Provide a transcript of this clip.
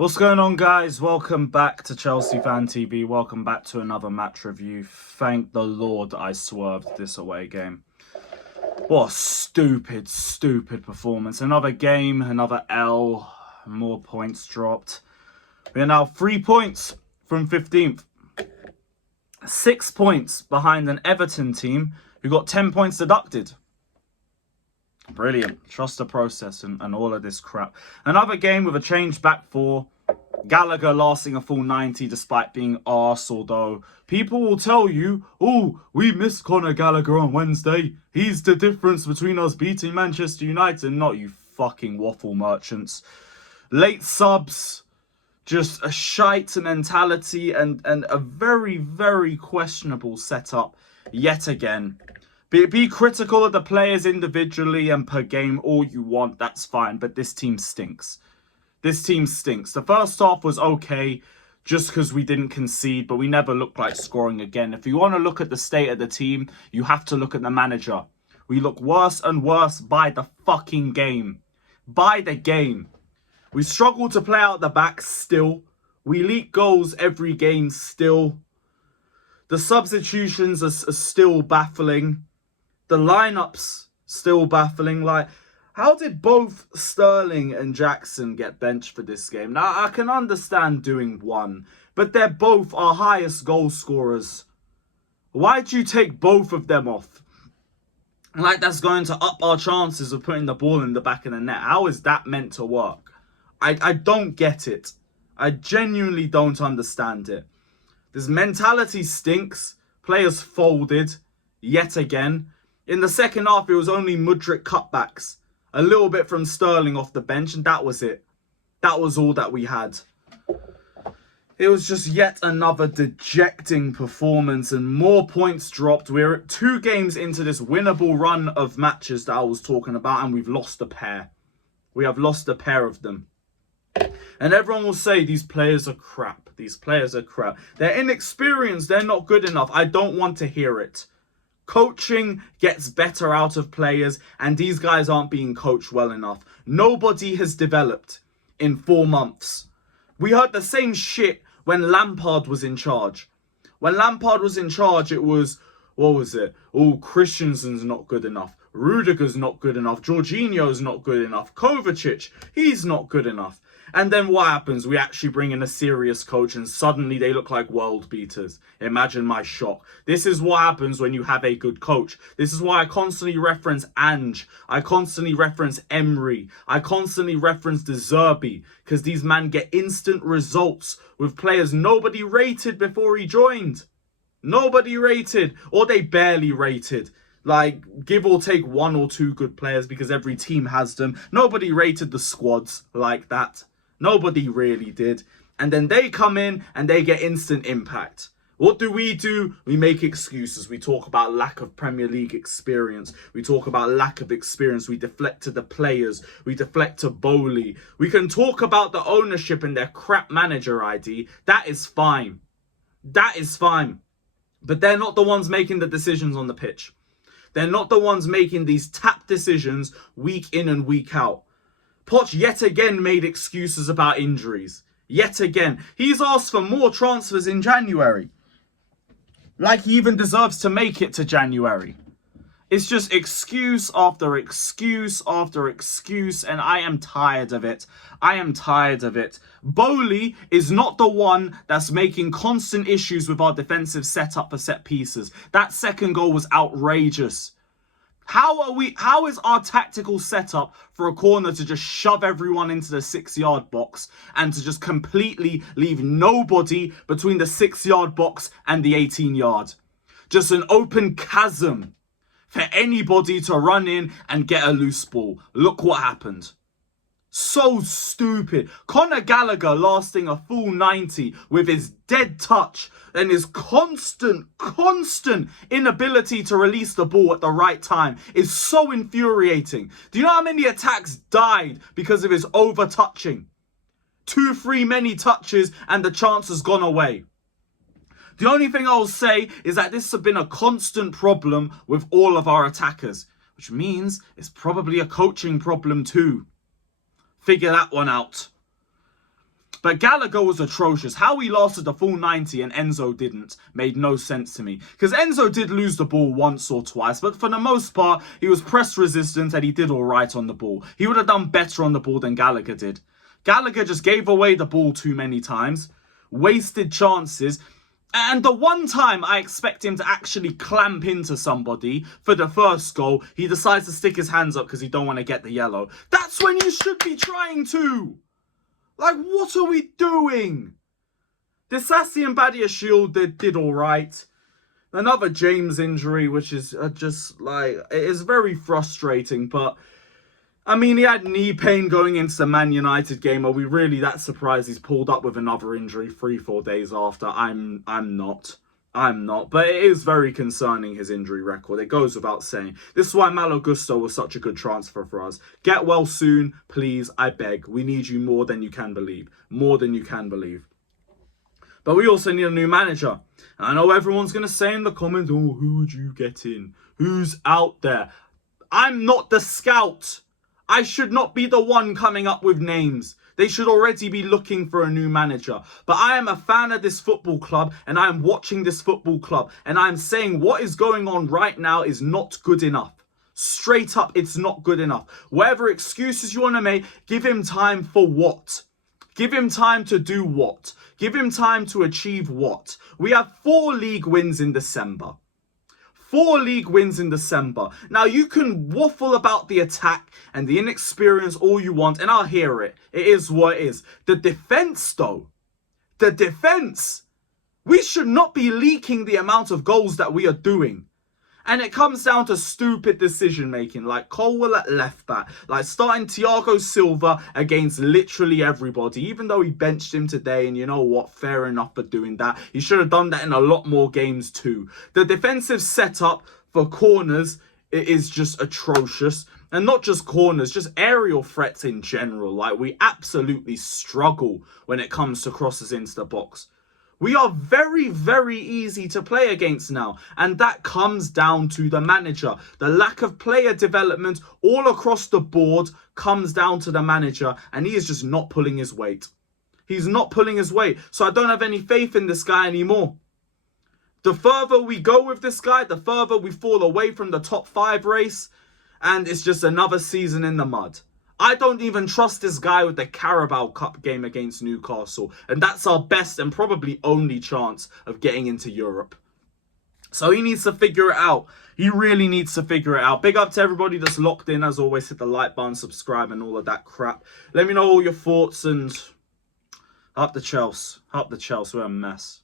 What's going on, guys? Welcome back to Chelsea Fan TV. Welcome back to another match review. Thank the Lord I swerved this away game. What a stupid performance. Another game, another L, more points dropped. We are now 3 points from 15th. 6 points behind an Everton team who got 10 points deducted. Brilliant. Trust the process and all of this crap. Another game with a changed back four. Gallagher lasting a full 90 despite being arse, although people will tell you, oh, we missed Conor Gallagher on Wednesday. He's the difference between us beating Manchester United. Not you fucking waffle merchants. Late subs, just a shite mentality and a very questionable setup yet again. Be critical of the players individually and per game all you want, that's fine, but this team stinks. This team stinks. The first half was okay just because we didn't concede, but we never looked like scoring again. If you want to look at the state of the team, you have to look at the manager. We look worse and worse by the fucking game. By the game. We struggle to play out the back still. We leak goals every game still. The substitutions are still baffling. The lineups still baffling. Like, how did both Sterling and Jackson get benched for this game? Now, I can understand doing one, but they're both our highest goal scorers. Why'd you take both of them off? Like, that's going to up our chances of putting the ball in the back of the net. How is that meant to work? I don't get it. I genuinely don't understand it. This mentality stinks. Players folded yet again. In the second half, it was only Mudryk cutbacks. A little bit from Sterling off the bench, and that was it. That was all that we had. It was just yet another dejecting performance and more points dropped. We're 2 games into this winnable run of matches that I was talking about, and we've lost a pair. We have lost a pair of them. And everyone will say these players are crap. These players are crap. They're inexperienced. They're not good enough. I don't want to hear it. Coaching gets better out of players, and these guys aren't being coached well enough. Nobody has developed in 4 months. We heard the same shit when Lampard was in charge. When Lampard was in charge, it was, what was it? Oh, Christensen's not good enough. Rudiger's not good enough. Jorginho's not good enough. Kovacic, he's not good enough. And then what happens? We actually bring in a serious coach and suddenly they look like world beaters. Imagine my shock. This is what happens when you have a good coach. This is why I constantly reference Ange. I constantly reference Emery. I constantly reference De Zerbi. Because these men get instant results with players nobody rated before he joined. Nobody rated. Or they barely rated. Like, give or take 1 or 2 good players because every team has them. Nobody rated the squads like that. Nobody really did. And then they come in and they get instant impact. What do? We make excuses. We talk about lack of Premier League experience. We talk about lack of experience. We deflect to the players. We deflect to Bowley. We can talk about the ownership and their crap manager ID. That is fine. That is fine. But they're not the ones making the decisions on the pitch. They're not the ones making these tap decisions week in and week out. Poch yet again made excuses about injuries. Yet again. He's asked for more transfers in January. Like he even deserves to make it to January. It's just excuse after excuse after excuse, and I am tired of it. I am tired of it. Bowley is not the one that's making constant issues with our defensive setup for set pieces. That second goal was outrageous. How is our tactical setup for a corner to just shove everyone into the 6-yard box and to just completely leave nobody between the 6-yard box and the 18-yard? Just an open chasm for anybody to run in and get a loose ball. Look what happened. So stupid. Conor Gallagher lasting a full 90 with his dead touch and his constant inability to release the ball at the right time is so infuriating. Do you know how many attacks died because of his over-touching? 2-3 many touches and the chance has gone away. The only thing I'll say is that this has been a constant problem with all of our attackers, which means it's probably a coaching problem too. Figure that one out. But Gallagher was atrocious. How he lasted the full 90 and Enzo didn't made no sense to me. Because Enzo did lose the ball once or twice, but for the most part, he was press resistant and he did all right on the ball. He would have done better on the ball than Gallagher did. Gallagher just gave away the ball too many times, wasted chances, and the one time I expect him to actually clamp into somebody for the first goal, he decides to stick his hands up because he don't want to get the yellow. That's when you should be trying to. Like, what are we doing? Disasi and Badiashile did all right. Another James injury, which is just like, it is very frustrating. But I mean, he had knee pain going into the Man United game. Are we really that surprised he's pulled up with another injury 3-4 days after? I'm not. But it is very concerning, his injury record. It goes without saying. This is why Malo Gusto was such a good transfer for us. Get well soon, please, I beg. We need you more than you can believe. More than you can believe. But we also need a new manager. And I know everyone's going to say in the comments, oh, who would you get in? Who's out there? I'm not the scout. I should not be the one coming up with names. They should already be looking for a new manager. But I am a fan of this football club and I am watching this football club. And I am saying what is going on right now is not good enough. Straight up, it's not good enough. Whatever excuses you want to make, give him time for what? Give him time to do what? Give him time to achieve what? We have 4 league wins in December. 4 league wins in December. Now, you can waffle about the attack and the inexperience all you want, and I'll hear it. It is what it is. The defence, though. The defence. We should not be leaking the amount of goals that we are doing. And it comes down to stupid decision-making, like Colwell at left-back, like starting Thiago Silva against literally everybody, even though he benched him today, and you know what, fair enough for doing that. He should have done that in a lot more games too. The defensive setup for corners is just atrocious. And not just corners, just aerial threats in general. Like, we absolutely struggle when it comes to crosses into the box. We are very, very easy to play against now. And that comes down to the manager. The lack of player development all across the board comes down to the manager. And he is just not pulling his weight. He's not pulling his weight. So I don't have any faith in this guy anymore. The further we go with this guy, the further we fall away from the top 5 race. And it's just another season in the mud. I don't even trust this guy with the Carabao Cup game against Newcastle. And that's our best and probably only chance of getting into Europe. So he needs to figure it out. He really needs to figure it out. Big up to everybody that's locked in. As always, hit the like button, subscribe and all of that crap. Let me know all your thoughts and up the Chelsea. Up the Chelsea. We're a mess.